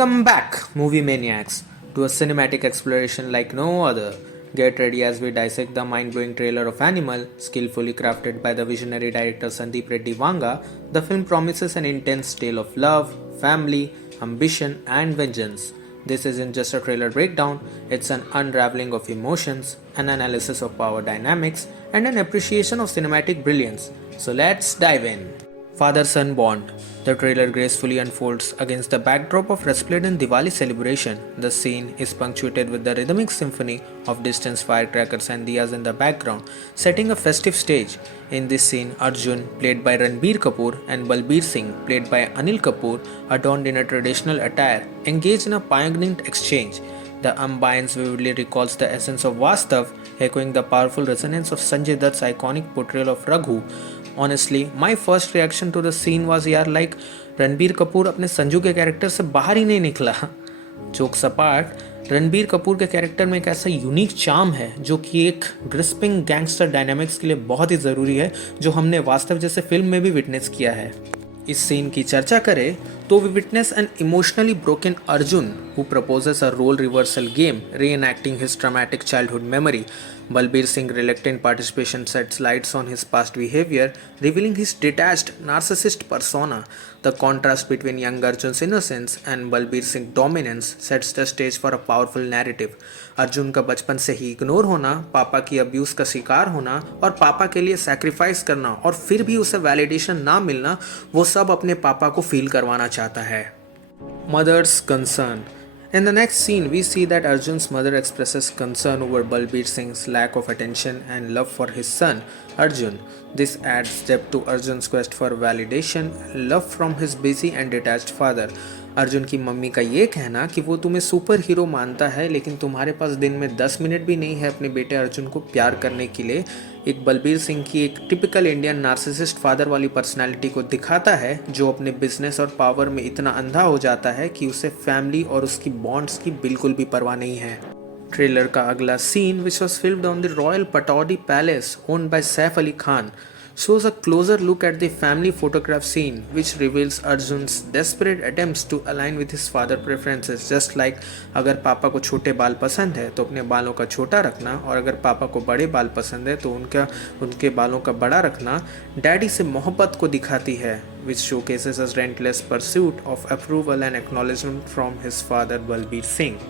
Welcome back, movie maniacs, to a cinematic exploration like no other. Get ready as we dissect the mind blowing trailer of Animal, skillfully crafted by the visionary director Sandeep Reddy Vanga. The film promises an intense tale of love, family, ambition, and vengeance. This isn't just a trailer breakdown, it's an unraveling of emotions, an analysis of power dynamics, and an appreciation of cinematic brilliance. So let's dive in. Father Son Bond. The trailer gracefully unfolds against the backdrop of resplendent Diwali celebration. The scene is punctuated with the rhythmic symphony of distant firecrackers and diyas in the background, setting a festive stage. In this scene, Arjun, played by Ranbir Kapoor, and Balbir Singh, played by Anil Kapoor, adorned in a traditional attire, engage in a poignant exchange. The ambience vividly recalls the essence of Vastav, echoing the powerful resonance of Sanjay Dutt's iconic portrayal of Raghu. Honestly, my first reaction to the scene was यार like Ranbir Kapoor अपने संजू के character से बाहर ही नहीं निकला. Jokes apart, Ranbir Kapoor के character में एक ऐसा यूनिक चार्म है जो कि एक ग्रिस्पिंग गैंगस्टर डायनामिक्स के लिए बहुत ही ज़रूरी है, जो हमने वास्तव जैसे फिल्म में भी विटनेस किया है. इस सीन की चर्चा करें तो we witness an emotionally broken Arjun who proposes a role reversal game reenacting his traumatic childhood memory. Balbir Singh's reluctant participation sets lights on his past behavior, revealing his detached, narcissist persona. The contrast between young Arjun's innocence and Balbir Singh's dominance sets the stage for a powerful narrative. Arjun का बचपन से ही ignore होना, पापा की abuse का शिकार होना और पापा के लिए सैक्रिफाइस करना और फिर भी उसे वैलिडेशन ना मिलना, वो सब अपने पापा को फील करवाना चाहता है. Mother's concern. In the next scene, we see that Arjun's mother expresses concern over Balbir Singh's lack of attention and love for his son, Arjun. This adds depth to Arjun's quest for validation, love from his busy and detached father. Arjun की mummy का ये कहना कि वो तुम्हें super hero मानता है लेकिन तुम्हारे पास दिन में 10 मिनट भी नहीं है अपने बेटे अर्जुन को प्यार करने के लिए, एक बलबीर सिंह की एक टिपिकल इंडियन नार्सिसिस्ट फादर वाली पर्सनालिटी को दिखाता है, जो अपने बिजनेस और पावर में इतना अंधा हो जाता है कि उसे फैमिली और उसकी बॉन्ड्स की बिल्कुल भी परवाह नहीं है. ट्रेलर का अगला सीन, which was filmed on the royal Pataudi palace owned by Saif Ali Khan, shows a closer look at the family photograph scene, which reveals Arjun's desperate attempts to align with his father preferences. Just like अगर पापा को छोटे बाल पसंद है तो अपने बालों का छोटा रखना, और अगर पापा को बड़े बाल पसंद है तो उनके बालों का बड़ा रखना डैडी से मोहब्बत को दिखाती है, which showcases his relentless pursuit of approval and acknowledgement from his father Balbir Singh.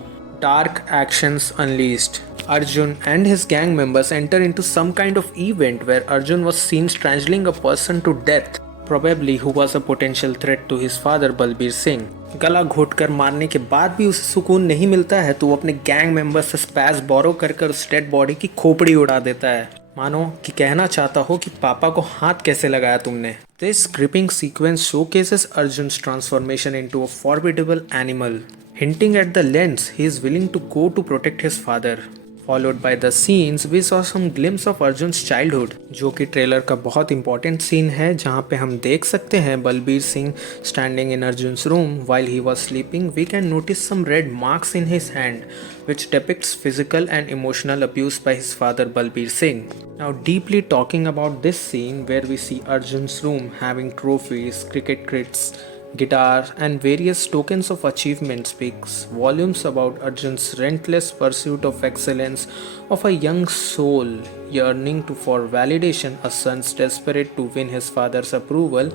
Dark actions unleashed. Arjun and his gang members enter into some kind of event where Arjun was seen strangling a person to death, probably who was a potential threat to his father Balbir Singh. गला घोटकर मारने के बाद भी उसे सुकून नहीं मिलता है तो वो अपने गैंग मेंबर से स्पैस बोरो कर उस डेड बॉडी की खोपड़ी उड़ा देता है, मानो कि कहना चाहता हो कि पापा को हाथ कैसे लगाया तुमने. This gripping sequence showcases Arjun's transformation into a formidable animal, hinting at the lengths he is willing to go to protect his father. Followed by the scenes, we saw some glimpse of Arjun's childhood, जो कि trailer का बहुत important scene है, जहाँ पे हम देख सकते हैं Balbir Singh standing in Arjun's room while he was sleeping. We can notice some red marks in his hand, which depicts physical and emotional abuse by his father Balbir Singh. Now, deeply talking about this scene where we see Arjun's room having trophies, cricket kits, guitar and various tokens of achievement speaks volumes about Arjun's relentless pursuit of excellence, of a young soul yearning for validation, a son's desperate to win his father's approval.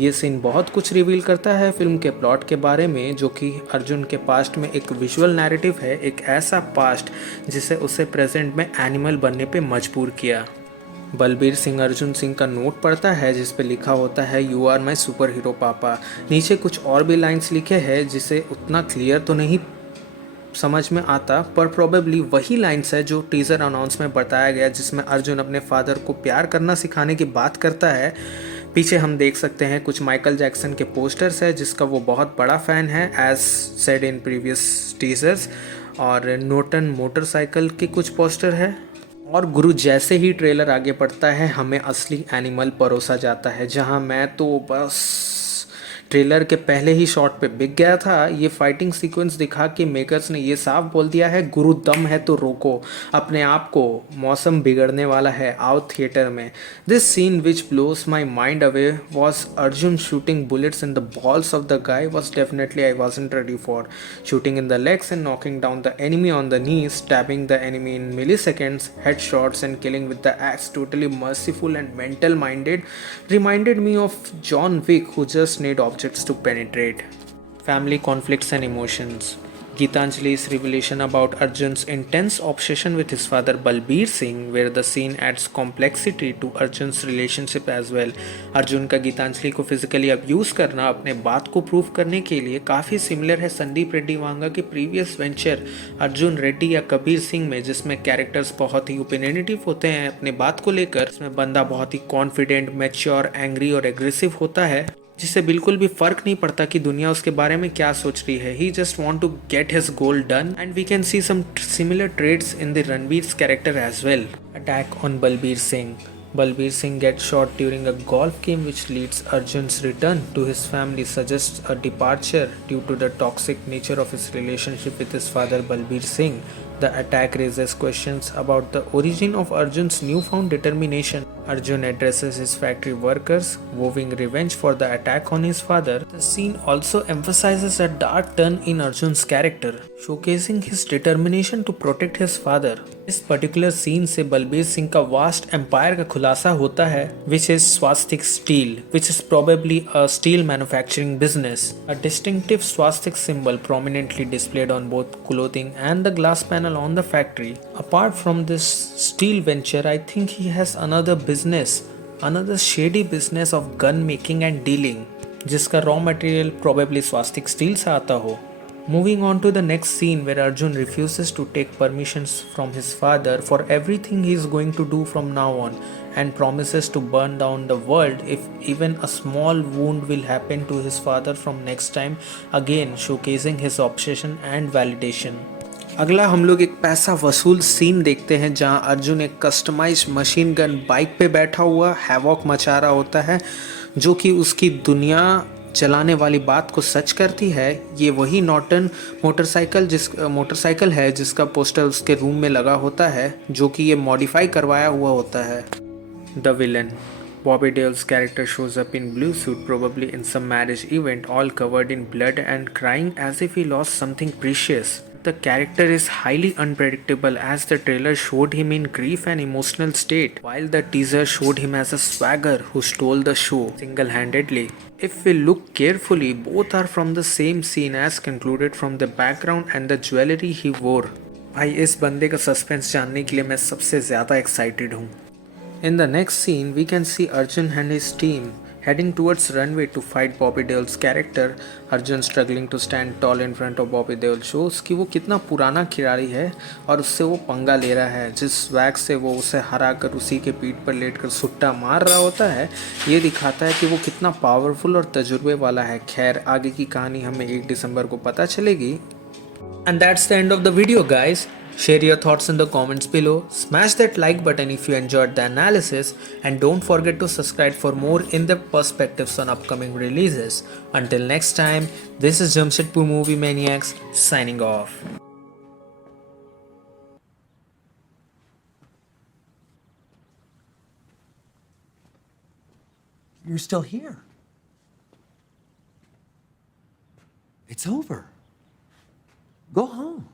ये scene बहुत कुछ reveal करता है film के plot के बारे में, जो कि अर्जुन के पास्ट में एक विजुअल नैरेटिव है, एक ऐसा पास्ट जिसे उसे प्रेजेंट में एनिमल बनने पे मजबूर किया. बलबीर सिंह अर्जुन सिंह का नोट पढ़ता है जिस पे लिखा होता है you are my super hero papa. नीचे कुछ और भी लाइंस लिखे हैं जिसे उतना क्लियर तो नहीं समझ में आता, पर प्रोबेबली वही लाइंस है जो टीज़र अनाउंस में बताया गया, जिसमें अर्जुन अपने फादर को प्यार करना सिखाने की बात करता है. पीछे हम देख सकते हैं कुछ माइकल जैक्सन के पोस्टर्स है जिसका वो बहुत बड़ा फ़ैन है, as said in previous teasers, और नोटन मोटरसाइकिल के कुछ पोस्टर है. और गुरु जैसे ही ट्रेलर आगे बढ़ता है हमें असली एनिमल परोसा जाता है, जहां मैं तो बस ट्रेलर के पहले ही शॉट पे बिक गया था। ये फाइटिंग सीक्वेंस दिखा के मेकर्स ने ये साफ बोल दिया है, गुरु दम है तो रोको अपने आप को, मौसम बिगड़ने वाला है, आओ थिएटर में। This scene which blows my mind away was Arjun shooting bullets in the balls of the guy was definitely I wasn't ready for. Shooting in the legs and knocking down the enemy on the knees, stabbing the enemy in milliseconds, headshots and killing with the axe, totally merciful and mental minded, reminded me of John Wick who just need objects to penetrate. Family conflicts and emotions. Gitanjali's revelation about Arjun's intense obsession with his father Balbir Singh, where the scene adds complexity to Arjun's relationship as well. Arjun का गीतांजलि को physically abuse करना अपने बात को prove करने के लिए काफ़ी सिमिलर है संदीप रेड्डी वांगा के प्रीवियस वेंचर अर्जुन रेड्डी या कबीर सिंह में, जिसमें कैरेक्टर्स बहुत ही ओपिनियनेटिव होते हैं अपने बात को लेकर। इसमें बंदा बहुत ही कॉन्फिडेंट, मैच्योर, एंग्री और एग्रेसिव होता है, जिससे बिल्कुल भी फर्क नहीं पड़ता कि दुनिया उसके बारे में क्या सोच रही है। He just want to get his goal done and we can see some similar trades in the Ranveer character as well. Attack on Balbir Singh. Balbir Singh gets shot during a golf game, which leads Arjun's return to his family, suggests a departure due to the toxic nature of his relationship with his father Balbir Singh. The attack raises questions about the origin of Arjun's newfound determination. Arjun addresses his factory workers, vowing revenge for the attack on his father. The scene also emphasizes a dark turn in Arjun's character, showcasing his determination to protect his father. इस particular scene से बलबीर सिंह का vast empire का खुलासा होता है, which is Swastik Steel, which is probably a steel manufacturing business. A distinctive swastik symbol prominently displayed on both clothing and the glass panel on the factory. Apart from this steel venture, I think he has another shady business of gun making and dealing, जिसका raw material probably Swastik Steel से आता हो. Moving on to the next scene where Arjun refuses to take permissions from his father for everything he is going to do from now on and promises to burn down the world if even a small wound will happen to his father from next time, again showcasing his obsession and validation. अगला हम लोग एक पैसा वसूल scene देखते हैं जहां अर्जुन एक कस्टमाइज मशीन गन बाइक पे बैठा हुआ हैवॉक मचा रहा होता है, जो कि उसकी दुनिया चलाने वाली बात को सच करती है। ये वही नॉर्टन मोटरसाइकिल है जिसका पोस्टर उसके रूम में लगा होता है, जो कि ये मॉडिफाई करवाया हुआ होता है। The villain. Bobby Deol's character shows up in blue suit, probably in some marriage event, all covered in blood and crying as if he lost something precious. The character is highly unpredictable as the trailer showed him in grief and emotional state, while the teaser showed him as a swagger who stole the show single-handedly. If we look carefully, both are from the same scene as concluded from the background and the jewelry he wore. भाई इस बंदे का suspense जानने के लिए मैं सबसे ज़्यादा एक्साइटेड हूँ। In the next scene, we can see Arjun and his team heading towards runway to fight Bobby Deol's character. Arjun struggling to stand tall in front of Bobby Deol shows कि वो कितना पुराना खिलाड़ी है और उससे वो पंगा ले रहा है। जिस स्वैग से वो उसे हरा कर उसी के पीठ पर लेटकर सुट्टा मार रहा होता है, ये दिखाता है कि वो कितना पावरफुल और तजुर्बे वाला है। खैर, आगे की कहानी हमें 1 दिसंबर को पता चलेगी। And that's the end of the video, guys. Share your thoughts in the comments below, smash that like button if you enjoyed the analysis, and don't forget to subscribe for more in-depth perspectives on upcoming releases. Until next time, this is Jamshedpur Movie Maniacs signing off. You're still here. It's over. Go home.